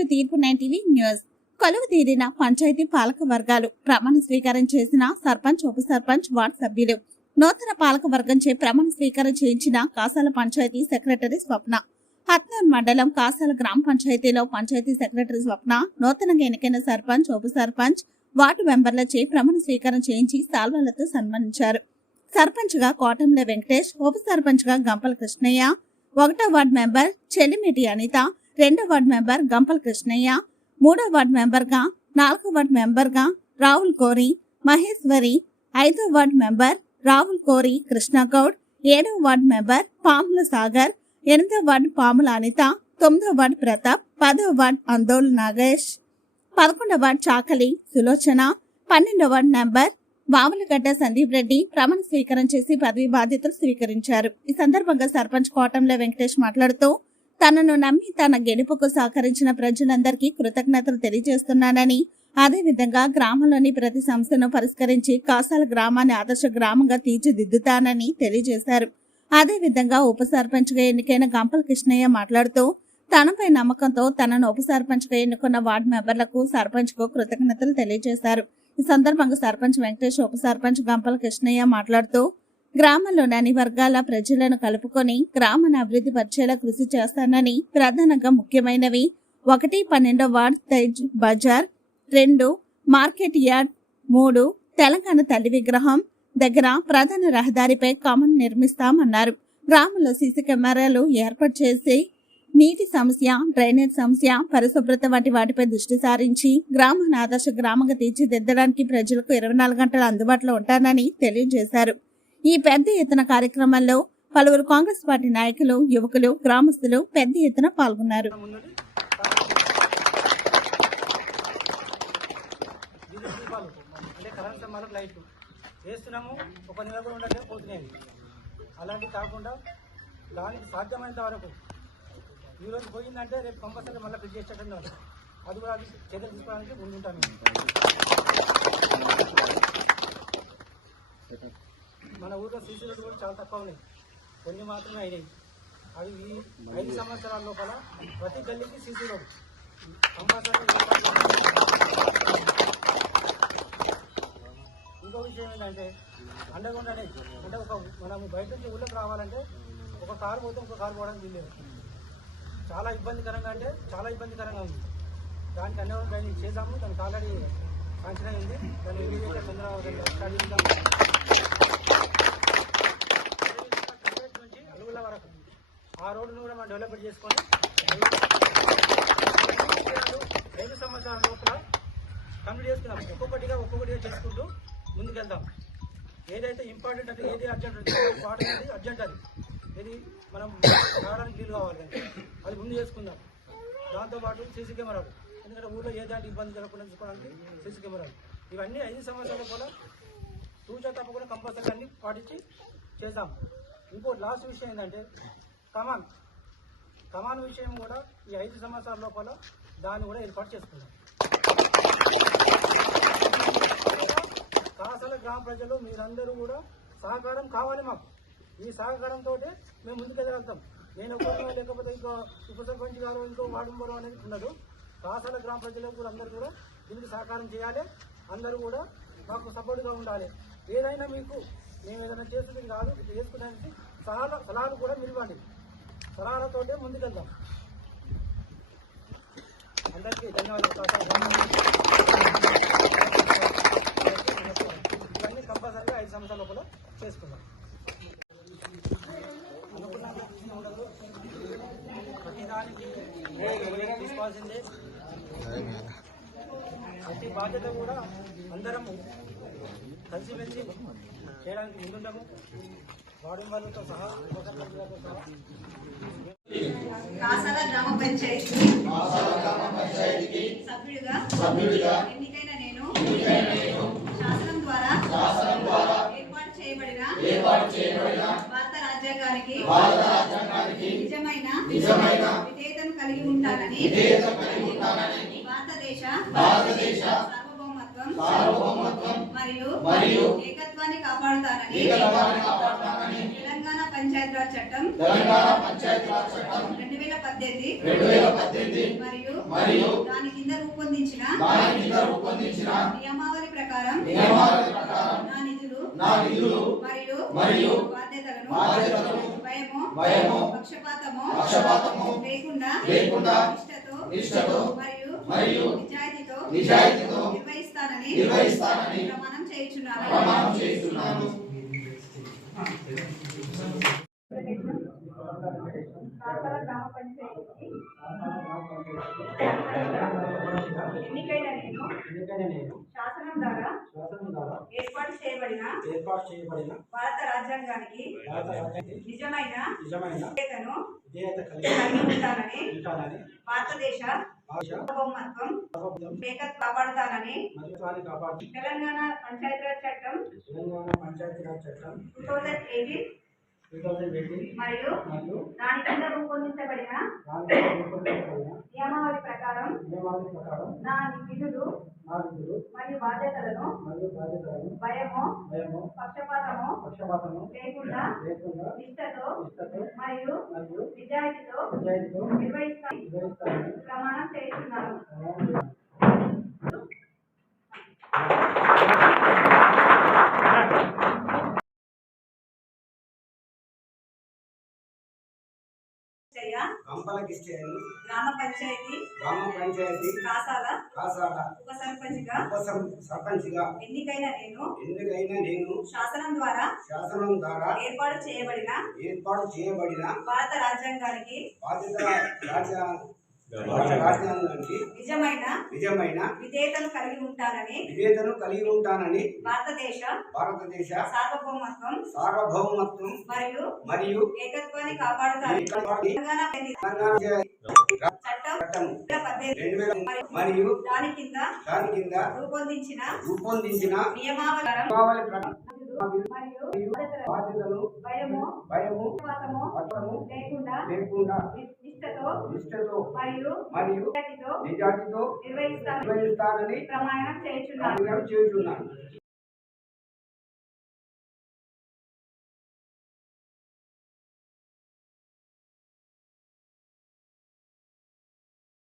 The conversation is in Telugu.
టు తీర్పు నైన్ టీవీ న్యూస్. కొలువు తీరిన పంచాయతీ పాలక వర్గాలు ప్రమాణ స్వీకారం చేసిన సర్పంచ్ ఉప సర్పంచ్ వార్డు సభ్యులు. నూతన పాలక వర్గంచే ప్రమాణ స్వీకారం చేయించిన కాసాల పంచాయతీ సెక్రటరీ స్వప్న. హత్నూర్ మండలం కాసాల గ్రామ పంచాయతీలో పంచాయతీ సెక్రటరీ స్వప్న నూతనంగా ఎన్నికైన సర్పంచ్ ఉప సర్పంచ్ వార్డు మెంబర్లచే ప్రమాణ స్వీకారం చేయించి సాల్వాలతో సన్మానించారు. సర్పంచ్గా కోటంల వెంకటేష్ ఉప సర్పంచ్గా గంపల కృష్ణయ్య ఒకటో వార్డు మెంబర్ చెల్లిమిటి అనిత రెండో వార్డు మెంబర్ గంపల కృష్ణయ్య మూడో వార్డు మెంబర్గా నాలుగో వార్డు మెంబర్గా రాహుల్ కోరి మహేశ్వరి ఐదో వార్డు మెంబర్ రాహుల్ కోరి కృష్ణగౌడ్ ఏడో వార్డు మెంబర్ పాముల సాగర్ ఎనిమిదో వార్డు పాముల అనిత తొమ్మిదో వార్డు ప్రతాప్ పదో వార్డు అందోల్ నాగేష్ పదకొండో వార్డు చాకలి సులోచన పన్నెండో వార్డు మెంబర్ వాములగడ్డ సందీప్ రెడ్డి ప్రమాణ స్వీకారం చేసి పదవి బాధ్యతలు స్వీకరించారు. ఈ సందర్భంగా సర్పంచ్ కోటంలో వెంకటేష్ మాట్లాడుతూ తనను నమ్మి తన గెలుపుకు సహకరించిన ప్రజలందరికీ కృతజ్ఞతలు తెలియజేస్తున్నానని అదేవిధంగా గ్రామంలోని ప్రతి సమస్యను పరిష్కరించి కాసాల గ్రామాన్ని ఆదర్శ గ్రామంగా తీర్చిదిద్దుతానని తెలియజేశారు. అదేవిధంగా ఉప సర్పంచ్గా ఎన్నికైన గంపల కృష్ణయ్య మాట్లాడుతూ తనపై నమ్మకంతో తనను ఉప సర్పంచ్గా ఎన్నుకున్న వార్డు మెంబర్లకు సర్పంచ్కు కృతజ్ఞతలు తెలియజేశారు. ఈ సందర్భంగా సర్పంచ్ వెంకటేష్ ఉప సర్పంచ్ గంపల కృష్ణయ్య మాట్లాడుతూ గ్రామంలోని అన్ని వర్గాల ప్రజలను కలుపుకొని గ్రామాన్ని అభివృద్ధి పరిచేలా కృషి చేస్తానని ప్రధానంగా ముఖ్యమైనవి. ఒకటి పన్నెండో వార్డ్ తేజ్ బజార్. రెండు మార్కెట్ యార్డ్. మూడు తెలంగాణ తల్లి విగ్రహం. దగ్గర ప్రధాన రహదారిపై కామన్ నిర్మిస్తామన్నారు. గ్రామంలో సీసీ కెమెరాలు ఏర్పాటు చేసి నీటి సమస్య డ్రైనేజ్ సమస్య పరిశుభ్రత వంటి వాటిపై దృష్టి సారించి గ్రామాన్ని ఆదర్శ గ్రామంగా తీర్చిదిద్దడానికి ప్రజలకు ఇరవై నాలుగు గంటలు అందుబాటులో ఉంటానని తెలియజేశారు. ఈ పెద్ద ఎత్తున కార్యక్రమంలో పలువురు కాంగ్రెస్ పార్టీ నాయకులు యువకులు గ్రామస్తులు పెద్ద ఎత్తున పాల్గొన్నారు. అలాంటి అంటే కరెంట్ లైట్లు ఒక నెల కూడా అలాంటివి కాకుండా దానికి సాధ్యమైనంత వరకు ఈరోజు పోయిందంటే రేపు కంపల్సరీ మళ్ళీ ఫిట్ చేసేటట్టు అది కూడా అది చర్యలు తీసుకోవడానికి ముందుంటాను మన ఊర్లో సీసీ రోడ్డు కూడా చాలా తక్కువ ఉన్నాయి. కొన్ని మాత్రమే అయినాయి. అవి ఈ ఐదు సంవత్సరాల లోపల ప్రతి గల్లీకి సీసీ రోడ్డు. ఇంకో విషయం ఏంటంటే అండర్గ్రౌండ్ అనేది అంటే ఒక మనం బయట నుంచి ఊళ్ళోకి రావాలంటే ఒక కారు పోతే ఇంకో కారు పోవడానికి వీల్లేదు. చాలా ఇబ్బందికరంగా అంటే చాలా ఇబ్బందికరంగా ఉంది. దానికి అన్నవరం డ్రైనింగ్ చేద్దాము దానికి ఆల్రెడీ అంచనా అయింది. దాన్ని చంద్రబాబు తొందరగా స్టార్ట్ చేద్దాం కన్వేట్ నుంచి అలుగుల వరకు ఆ రోడ్డును కూడా మనం డెవలప్మెంట్ చేసుకొని ఐదు సంవత్సరాల లోపల కంప్లీట్ చేసుకుందాం ఒక్కొక్కటిగా ఒక్కొక్కటిగా చేసుకుంటూ ముందుకెళ్దాం ఏదైతే ఇంపార్టెంట్ అంటే ఏది అర్జెంట్ ఇంపార్టెంట్ అది అర్జెంట్ అది. ఇది మనం రావడానికి వీలు కావాలి అది ముందు చేసుకుందాం. దాంతోపాటు సీసీ కెమెరాలు. ఎందుకంటే ఊళ్ళో ఏదాంటి ఇబ్బంది జరగకుండా చూసుకోవడానికి సీసీ కెమెరాలు. ఇవన్నీ ఐదు సంవత్సరాల కూడా సూచన తప్పకుండా కంపల్సరీ అన్ని పాటించి చేద్దాం. ఇంకో లాస్ట్ విషయం ఏంటంటే కమాన్. కమాన్ విషయం కూడా ఈ ఐదు సంవత్సరాల లోపల దాన్ని కూడా ఏర్పాటు చేసుకున్నాం. కాసల గ్రామ ప్రజలు మీరందరూ కూడా సహకారం కావాలి మాకు. ఈ సహకారంతో మేము ముందుకెళ్ళగలుగుతాం. నేను ఒక్కరిగా లేకపోతే ఇంకో ఉప సర్పంచ్ గారు ఇంకో వార్డు మెంబరు అనేది ఉండదు. కాసల గ్రామ ప్రజలకు కూడా అందరూ కూడా దీనికి సహకారం చేయాలి. అందరూ కూడా మాకు సపోర్ట్గా ఉండాలి. ఏదైనా మీకు మేము ఏదైనా చేస్తుంది కాదు చేసుకునే చేసుకునేది సలహాలు సలహాలు కూడా మీరు సలహాలతోటే ముందుకెళ్దాం. అందరికీ ధన్యవాదాలు ఇవన్నీ కంపల్సరీగా ఐదు సంవత్సరాల లోపల చేసుకుందాం. ఉండదు ప్రతిదానికి తీసుకోవాల్సిందే ప్రతి బాధ్యత కూడా అందరము కలిసిమెలిసి చేయడానికి ముందుండము. వార్డు మెంబర్లతో సహా కాసల గ్రామ సభ్యుడిగా ఎన్నికైన నేను శాసనం ద్వారా ఏర్పాటు చేయబడిన భారత రాజ్యాంగానికి నిజమైన విధేయతను కలిగి ఉంటానని భారతదేశ సార్వభౌమత్వం మరియు ఏకత్వాన్ని కాపాడుతానని తెలంగాణ తెలంగాణ పంచాయతీరాజ్ చట్టం. తెలంగాణ చట్టం. వేల పద్దెనిమిది రెండు వేల పద్దెనిమిది మరియు మరియు దాని కింద రూపొందించిన దాని కింద రూపొందించిన నియమావళి ప్రకారం నియమావళి ప్రకారం నా నిధులు నా నిధులు మరియు మరియు బాధ్యతలను బాధ్యతలను భయము భయము పక్షపాతము పక్షపాతము లేకుండా లేకుండా నిష్ఠతో నిష్ఠతో మరియు మరియు నిజాయితీతో నిజాయితీతో నిర్వహిస్తానని నిర్వహిస్తానని ప్రమాణం చేయుచున్నాను. ప్రమాణం చేస్తున్నాను గ్రామ పంచాయతీకి ఎన్నికైన నేను. శాసనం ద్వారా? శాసనం ద్వారా. ఏర్పాటు చేయబడిన? ఏర్పాటు చేయబడిన? భారత రాజ్యాంగానికి భారత నిజమైన నిజమైన విధేయతను విధేయత కలిగి కలిగి ఉంటానని భారతదేశ కాపాడుతానని తెలంగాణ పంచాయతీరాజ్ చట్టం తెలంగాణ పంచాయతీరాజ్ చట్టం టూ థౌజండ్ ఎయిటీన్ మరియు దాని కింద రూపొందించబడిన నియమావళి ప్రకారం నా విధులు మరియు బాధ్యతలను భయము పక్షపాతము పక్షపాతము లేకుండా నిష్ఠతో మరియు మరియు నిజాయితీతో నిజాయితీతో నిర్వహిస్తా నిర్వహిస్తానని ప్రమాణం చేస్తున్నాను ప్రమాణం చేస్తున్నాను. చెయ్య గ్రామ పంచాయతీ గ్రామ పంచాయతీ కాసాల కాసాల ఉప సర్పంచ్గా ఉప సం- సర్పంచ్గా ఎన్నికైన నేను ఎన్నికైన నేను శాసనం ద్వారా శాసనం ద్వారా ఏర్పాటు చేయబడిన ఏర్పాటు చేయబడిన భారత రాజ్యాంగానికి నిజమైన నిజమైన విధేయతను కలిగి ఉంటానని కలిగి ఉంటానని భారతదేశ భారతదేశ సార్వభౌమత్వం సార్వభౌమత్వం మరియు మరియు ఏకత్వాన్ని చట్టం రెండు వేల మరియు దాని కింద దాని కింద రూపొందించిన రూపొందించిన నియమావళి నియమావళి ప్రకారం మరియు బాధ్యతలు భయము భయము లేకుండా లేకుండా నిష్ఠతో నిష్ఠతో మరియు మరియు నిజాతితో నిర్వహిస్తానని ప్రమాణం చేయుచున్నాను. చేస్తున్నాను